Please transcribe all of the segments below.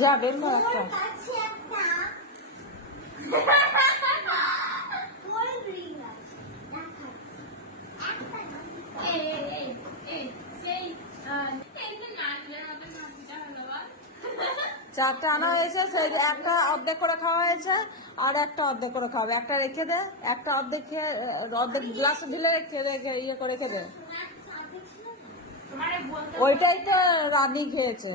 যা বের কর একটা। চারটা আনা হয়েছে, সেই একটা অর্ধেক করে খাওয়া হয়েছে, আর একটা অর্ধেক করে খাওয়াবে। একটা রেখে দে, একটা অর্ধেক খেয়ে অর্ধেক গ্লাস ঢেলে রেখে ইয়ে করে রেখে দে। ওইটাই তো রানী খেয়েছে।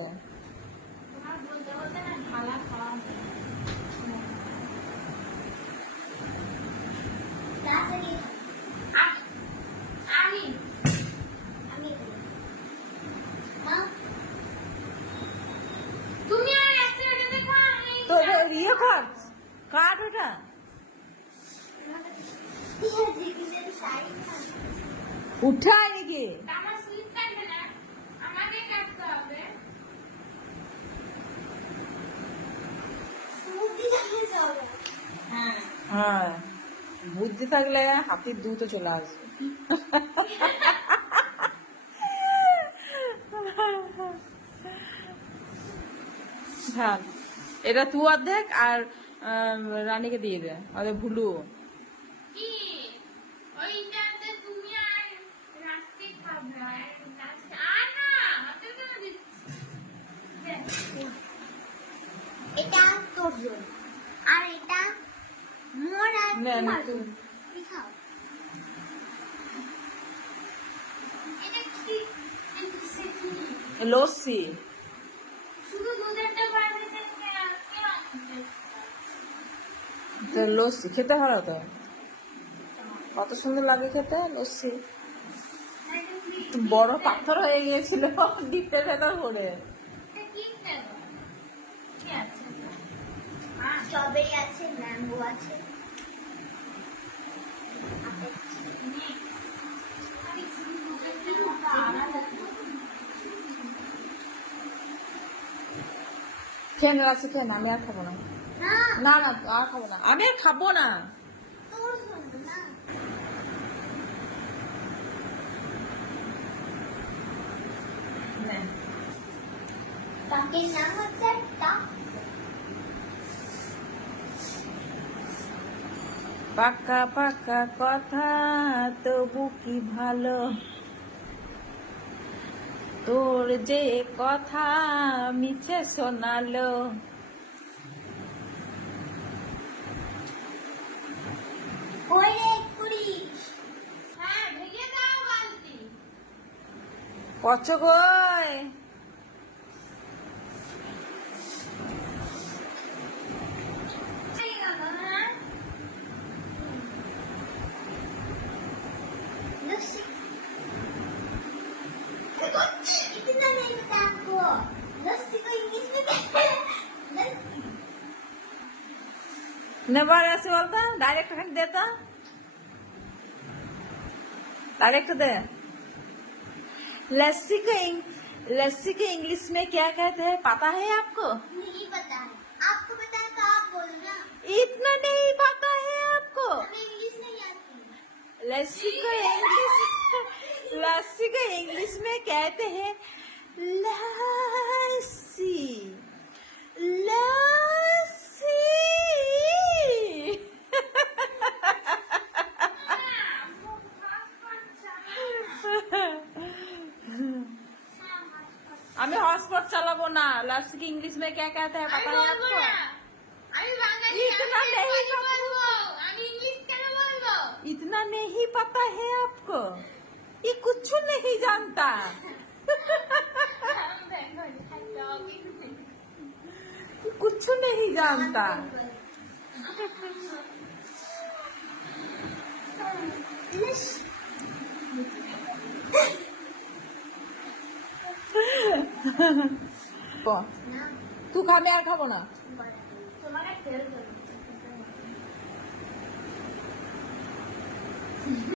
তো ইয়ে কাট ওটা উঠায় নাকি? হ্যাঁ, বুদ্ধি থাকলে হাতির দুধ চলে আসবে। হ্যাঁ, এটা তুই অর্ধেক আর রানীকে দিয়ে দে, আরে ভুলু। এটা তোর জন্য, আর এটা মোর আর তোমার জন্য। খাও। এটা কি? লস্যি। শুধু দুধেরটা বানিয়েছে তো লস্যি খেতে ভালো তো, কত সুন্দর লাগে খেতে লস্যি। বড় পাথর হয়ে গিয়েছিল ডিপের ভেতর পড়ে। স্ট্রবেরি আছে, ম্যাঙ্গো আছে, খেয়ে না রাখছি, খেয়ে না, আমি আর খাবো না। না না আর খাবো না, আমি আর খাবো না। তাকের নাম হচ্ছে পাকা পাকা কথা তবু কি ভালো, তোর যে কথা মিছে শোনালো। কচ্ছ কই? इतना नहीं पता आपको। लस्सी को इंग्लिश में कहते हैं लस्सी। नेवर ऐसे बोलता, डायरेक्ट फेंक देता, डायरेक्ट दे। लस्सी को इंग्लिश में क्या कहते हैं पता है आपको? नहीं पता है। आपको पता है तो आप बोलो ना। इतना नहीं पता है आपको? हमें इंग्लिश नहीं आती। लस्सी को इंग्लिश में कहते हैं लस्सी। लस्सी। हमें हॉटस्पॉट चलाबो ना। लस्सी की इंग्लिश में क्या कहते हैं पता है आपको? इतना नहीं पता है आपको? ये कुछ नहीं जानता। कुछ नहीं जानता। तू खा, मैं खाबो ना।